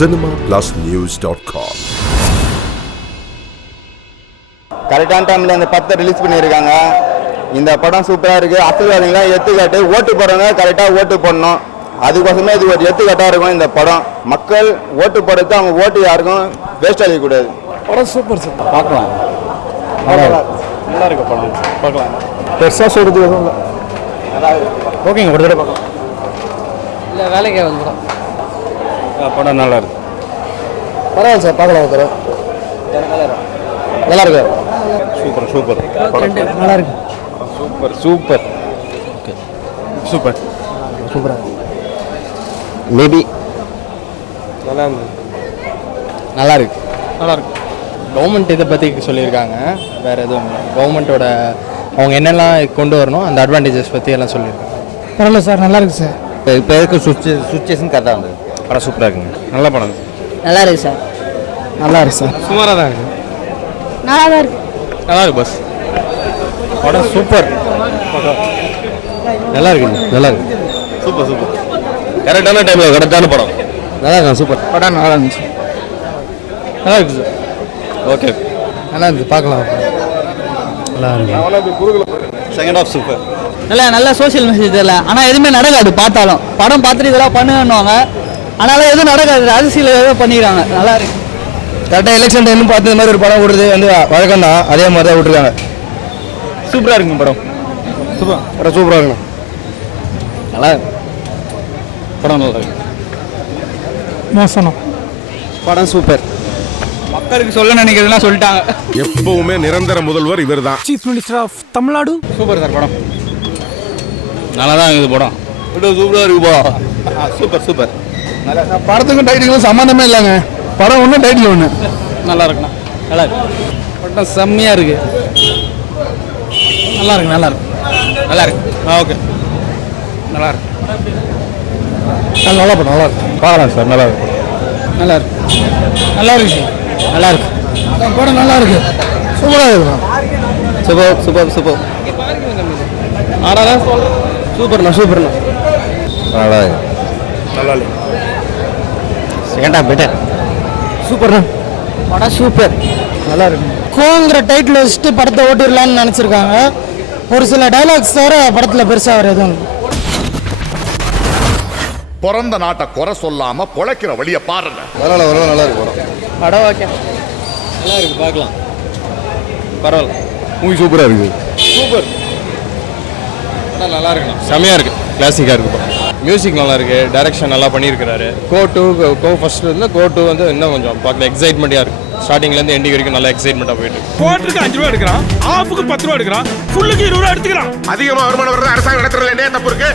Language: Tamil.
cinemaPlusNews.com. கரெக்டான டைமில் இந்த 10 ரிலீஸ் பண்ணியிருக்காங்க. இந்த படம் சூப்பராக இருக்குது. அரசியல்வாதிகளாம் எடுத்துக்காட்டு ஓட்டு போடுறவங்க கரெக்டாக ஓட்டு போடணும். அதுக்கோசமே இது ஒரு எடுத்துக்காட்டாக இருக்கும். இந்த படம் மக்கள் ஓட்டு போடுறது அவங்க ஓட்டு யாருக்கும் வேஸ்ட் ஆகக்கூடாது. படம் சூப்பர் சார், பார்க்கலாம். நல்லா இருக்கு படம், பார்க்கலாம். பெருசாக சொல்கிறது எதுவும் இல்லை. ஓகேங்க, ஒரு தடவை பார்க்கலாம். இல்லை வேலைக்கே வந்துடும். படம் நல்லா இருக்கு. பரவாயில்ல சார், பார்க்கலாம் ஒரு தடவை. நல்லா இருக்கு. சூப்பர் சூப்பர் நல்லா இருக்கு. சூப்பர் சூப்பர் ஓகே சூப்பர் சூப்பராக மேபி நல்லா இருக்கு. நல்லா இருக்கு. கவர்மெண்ட் இதை பற்றி சொல்லியிருக்காங்க, வேறு எதுவும் இல்லை. கவர்மெண்ட்டோட அவங்க என்னெல்லாம் கொண்டு வரணும் அந்த அட்வான்டேஜஸ் பற்றி எல்லாம் சொல்லியிருக்காங்க. பரவாயில்ல சார், நல்லா இருக்கு சார். இப்போ இருக்க சுச்சுவேஷன் கரெக்டாக இருந்தது. படம் சூப்பராக இருக்குங்க, நல்ல படம். நல்லா இருக்கு சார். நல்லா இருக்கு சார். சுமாராக தான் இருக்குது. நல்லா தான் இருக்கு. நல்லா இருக்கு பஸ். படம் சூப்பர். நல்லா இருக்குங்க, நல்லா இருக்கு. சூப்பர் சூப்பர் கரெக்டான டைமில் கரெக்டான படம். நல்லா இருக்கு. சூப்பர் படம் நல்லா இருந்துச்சு. நல்லா இருக்கு சார். ஓகே நல்லா இருந்துச்சு, பார்க்கலாம். நல்லா இருக்கு. Second half super. நல்ல சோஷியல் மெசேஜ் தெரியல, ஆனால் எதுவுமே நடக்காது. பார்த்தாலும் படம் பார்த்துட்டு இதெல்லாம் பண்ணுவாங்க, அதனால எதுவும் நடக்காது. அரசியல் ஏதோ பண்ணிக்கிறாங்க. நல்லா இருக்கு. கரெக்டாக எலெக்ஷன் டைம்னு பார்த்து இந்த மாதிரி ஒரு படம் விடுறது வந்து வழக்கம் தான். அதே மாதிரி தான் விட்டுருக்காங்க. சூப்பராக இருக்குங்க படம். சூப்பர் படம், சூப்பராக இருக்கணும். நல்லா படம் நல்லா இருக்கு. மோசனம். படம் சூப்பர். மக்களுக்கு சொல்ல நினைக்கிறதுலாம் சொல்லிட்டாங்க. எப்பவுமே நிரந்தர முதல்வர் இவர்தான். Chief minister of Tamil Nadu. Super sir படம். நல்லா தான் இருக்குது படம். சூப்பராக இருக்குப்பா. Super super. படத்துக்கும் டைட்டிலுக்கும் சம்மந்தமே இல்லைங்க. படம் ஒன்று, டைட்டில் ஒன்று. நல்லா இருக்குண்ணா. நல்லா இருக்கு. படம் செம்மையாக இருக்கு. நல்லா இருக்கு. நல்லா இருக்கு. நல்லா இருக்கு. ஓகே. நல்லா இருக்கு. நல்ல படம். நல்லா இருக்கு. பார்க்கலாம் சார், நல்லா இருக்கு. நல்லா இருக்கு. நல்லா இருக்கு சார். நல்லா இருக்கு. படம் நல்லா இருக்கு. சூப்பராக இருக்குண்ணா. Super super super. சூப்பர்ண்ணா, சூப்பர்ண்ணா. நல்லா இருக்கு. நல்லா இருக்கு. Second half better. சூப்பர்ண்ணா. படம் சூப்பர். நல்லா இருக்கு. கோங்கிற டைட்டில் வச்சுட்டு படத்தை ஓட்டிடலான்னு நினச்சிருக்காங்க. ஒரு சில டைலாக்ஸ் தவிர படத்தில் பெருசாக வேறு எதுவும் இல்லை. பிறந்த நாட்டை குறை சொல்லாம பொழைக்கிற வழிய பாருங்க. பரவாயில்ல, நல்லா இருக்கு படம். படம் ஓகே. நல்லா இருக்கு, பார்க்கலாம். பரவாயில்ல. மூவி சூப்பராக இருக்குது. சூப்பர். படம் நல்லா இருக்குண்ணா. செம்மையாக இருக்குது. கிளாசிக்காக இருக்குது படம். மியூசிக் நல்லா இருக்கு. டைரக்ஷன் நல்லா பண்ணியிருக்கிறாரு. கோ ஃபர்ஸ்ட் வந்து கோ 2 வந்து இன்னும் கொஞ்சம் பார்க்கல எக்ஸைட்மெண்ட்டாக இருக்கு. ஸ்டார்டிங்லேருந்து எண்டிங் வரைக்கும் நல்லா எக்ஸைட்மெண்ட்டாக போயிட்டு. கோட்டுக்கு 5 ரூபா எடுக்கிறான், ஆஃபுக்கு 10 ரூபா எடுக்கிறான், ஃபுல்லுக்கு 20 ரூபா எடுத்துக்கிறான். அதிகமா வருமானம் வர்றது அரசாங்கம் நடத்துறதுல என்ன தப்பு இருக்கு?